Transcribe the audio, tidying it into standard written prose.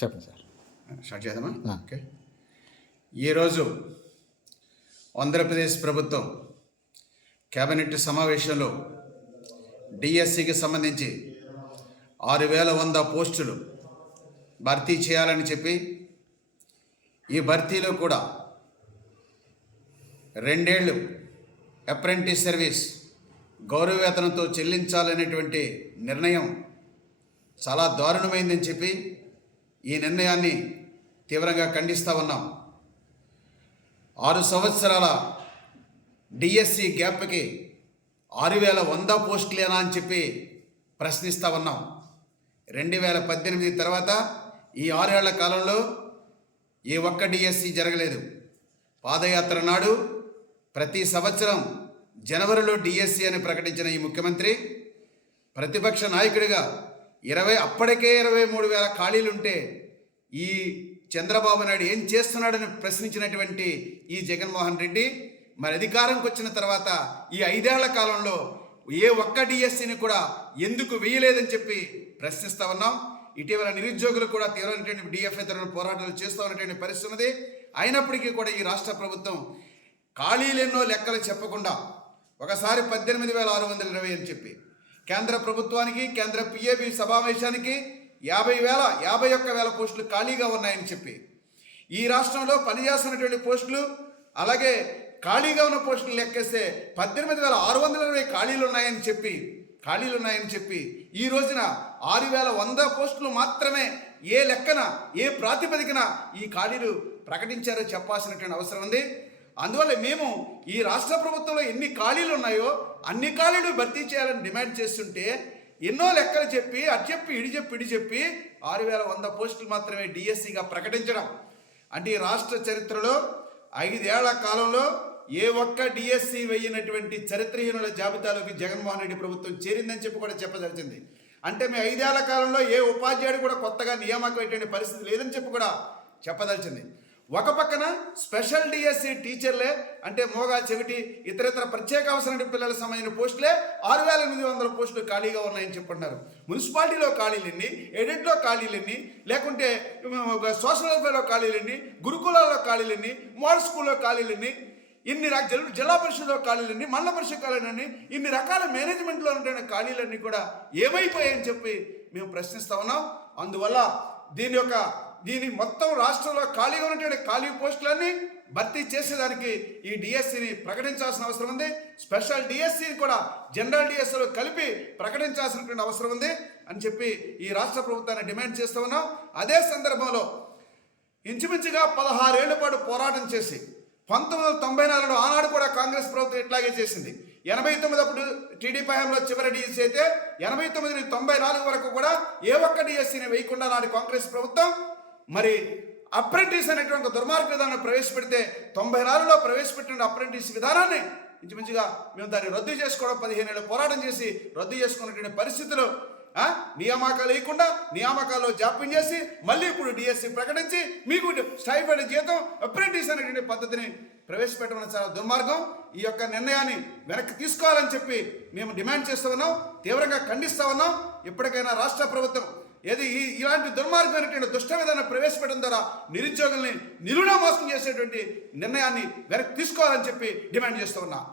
చెప్పండి sir. Start చేద్దామా? Okay. ఈరోజు ఆంధ్రప్రదేశ్ ప్రభుత్వం కేబినెట్ సమావేశంలో డిఎస్సికి సంబంధించి 6100 పోస్టులు భర్తీ చేయాలని చెప్పి, ఈ భర్తీలో కూడా 2 ఏళ్ళు అప్రెంటిస్ సర్వీస్ గౌరవవేతనంతో చెల్లించాలనేటువంటి నిర్ణయం చాలా దారుణమైందని చెప్పి ఈ నిర్ణయాన్ని తీవ్రంగా ఖండిస్తూ ఉన్నాం. 6 సంవత్సరాల డిఎస్సి గ్యాప్కి 6100 పోస్టులేనా అని చెప్పి ప్రశ్నిస్తూ ఉన్నాం. 2018 తర్వాత ఈ 6 ఏళ్ల కాలంలో ఏ ఒక్క డిఎస్సి జరగలేదు. పాదయాత్ర నాడు ప్రతి సంవత్సరం జనవరిలో డిఎస్సి అని ప్రకటించిన ఈ ముఖ్యమంత్రి ప్రతిపక్ష నాయకుడిగా అప్పటికే 23,000 ఖాళీలుంటే ఈ చంద్రబాబు నాయుడు ఏం చేస్తున్నాడని ప్రశ్నించినటువంటి ఈ జగన్మోహన్ రెడ్డి మరి అధికారంకి వచ్చిన తర్వాత ఈ 5 ఏళ్ల కాలంలో ఏ ఒక్క డిఎస్సిని కూడా ఎందుకు వేయలేదని చెప్పి ప్రశ్నిస్తూ ఉన్నాం. ఇటీవల నిరుద్యోగులు కూడా తీవ్రమైనటువంటి డిఎఫ్ఐ పోరాటాలు చేస్తూ ఉన్నటువంటి పరిస్థితి ఉన్నది. అయినప్పటికీ కూడా ఈ రాష్ట్ర ప్రభుత్వం ఖాళీలెన్నో లెక్కలు చెప్పకుండా ఒకసారి 18,620 అని చెప్పి కేంద్ర ప్రభుత్వానికి, కేంద్ర పిఏబి సమావేశానికి 51,000 పోస్టులు ఖాళీగా ఉన్నాయని చెప్పి, ఈ రాష్ట్రంలో పనిచేస్తున్నటువంటి పోస్టులు అలాగే ఖాళీగా ఉన్న పోస్టులు లెక్కేస్తే 18,620 ఖాళీలు ఉన్నాయని చెప్పి ఈ రోజున 6,100 పోస్టులు మాత్రమే ఏ లెక్కన, ఏ ప్రాతిపదికన ఈ ఖాళీలు ప్రకటించారో చెప్పాల్సినటువంటి అవసరం ఉంది. అందువల్ల మేము ఈ రాష్ట్ర ప్రభుత్వంలో ఎన్ని ఖాళీలు ఉన్నాయో అన్ని ఖాళీలు భర్తీ చేయాలని డిమాండ్ చేస్తుంటే ఎన్నో లెక్కలు చెప్పి ఇడి చెప్పి 6,100 పోస్టులు మాత్రమే డిఎస్సిగా ప్రకటించడం అంటే ఈ రాష్ట్ర చరిత్రలో 5 ఏళ్ల కాలంలో ఏ ఒక్క డిఎస్సి వేయనటువంటి చరిత్రహీనుల జాబితాలోకి జగన్మోహన్ రెడ్డి ప్రభుత్వం చేరిందని చెప్పి కూడా చెప్పదలిచింది. అంటే మీ 5 ఏళ్ల కాలంలో ఏ ఉపాధ్యాయుడు కూడా కొత్తగా నియామకం అయ్యేటువంటి పరిస్థితి లేదని చెప్పి కూడా చెప్పదలిచింది. ఒక పక్కన స్పెషల్ డిఎస్సి టీచర్లే అంటే మోగా, చెవిటి, ఇతర ప్రత్యేక అవసరమైన పిల్లలకు సంబంధించిన పోస్టులే 6,800 పోస్టులు ఖాళీగా ఉన్నాయని చెప్పుకుంటున్నారు. మున్సిపాలిటీలో ఖాళీలెన్ని, ఎడిట్లో ఖాళీలెన్ని, లేకుంటే సోషల్ వెల్ఫేర్లో ఖాళీలెన్ని, గురుకులాల్లో ఖాళీలెన్ని, మోడల్ స్కూల్లో ఖాళీలెన్ని, ఇన్ని జిల్లా పరిషత్లో ఖాళీలన్నీ, మండల పరిషత్ ఖాళీలన్నీ, ఇన్ని రకాల మేనేజ్మెంట్లో ఉంటున్న ఖాళీలన్నీ కూడా ఏమైపోయాయని చెప్పి మేము ప్రశ్నిస్తా ఉన్నాం. అందువల్ల దీని మొత్తం రాష్ట్రంలో ఖాళీగా ఉన్నటువంటి ఖాళీ పోస్టులన్నీ భర్తీ చేసేదానికి ఈ డిఎస్సిని ప్రకటించాల్సిన అవసరం ఉంది. స్పెషల్ డిఎస్సిని కూడా జనరల్ డిఎస్సిలో కలిపి ప్రకటించాల్సినటువంటి అవసరం ఉంది అని చెప్పి ఈ రాష్ట్ర ప్రభుత్వాన్ని డిమాండ్ చేస్తూ ఉన్నాం. అదే సందర్భంలో ఇంచుమించుగా 16 ఏళ్ల పాటు పోరాటం చేసి 1994లో ఆనాడు కూడా కాంగ్రెస్ ప్రభుత్వం ఇట్లాగే చేసింది. 89 అప్పుడు టీడీపీ హయాంలో చివరి డిఎస్సి అయితే 89 నుంచి 94 వరకు కూడా ఏ ఒక్క డిఎస్సిని వేయకుండా నాటి కాంగ్రెస్ ప్రభుత్వం మరి అప్రెంటిస్ అనేటువంటి దుర్మార్గ విధానాన్ని ప్రవేశపెడితే 94లో ప్రవేశపెట్టిన అప్రెంటిస్ విధానాన్ని ఇంచుమించుగా మేము దాన్ని రద్దు చేసుకోవడం 15 ఏళ్ళు పోరాటం చేసి రద్దు చేసుకున్నటువంటి పరిస్థితులు నియామకాలు వేయకుండా నియామకాల్లో జాప్యం చేసి మళ్ళీ ఇప్పుడు డిఎస్సి ప్రకటించి మీకు స్టైఫండ్ జీతం అప్రెంటిస్ అనేటువంటి పద్ధతిని ప్రవేశపెట్టడం చాలా దుర్మార్గం. ఈ యొక్క నిర్ణయాన్ని వెనక్కి తీసుకోవాలని చెప్పి మేము డిమాండ్ చేస్తూ ఉన్నాం, తీవ్రంగా ఖండిస్తూ ఉన్నాం. ఇప్పటికైనా రాష్ట్ర ప్రభుత్వం ఇలాంటి దుర్మార్గమైనటువంటి దుష్ట విధానం ప్రవేశపెట్టడం ద్వారా నిరుద్యోగుల్ని నిలువునా మోసం చేసేటువంటి నిర్ణయాన్ని వెనక్కి తీసుకోవాలని చెప్పి డిమాండ్ చేస్తూ ఉన్నాం.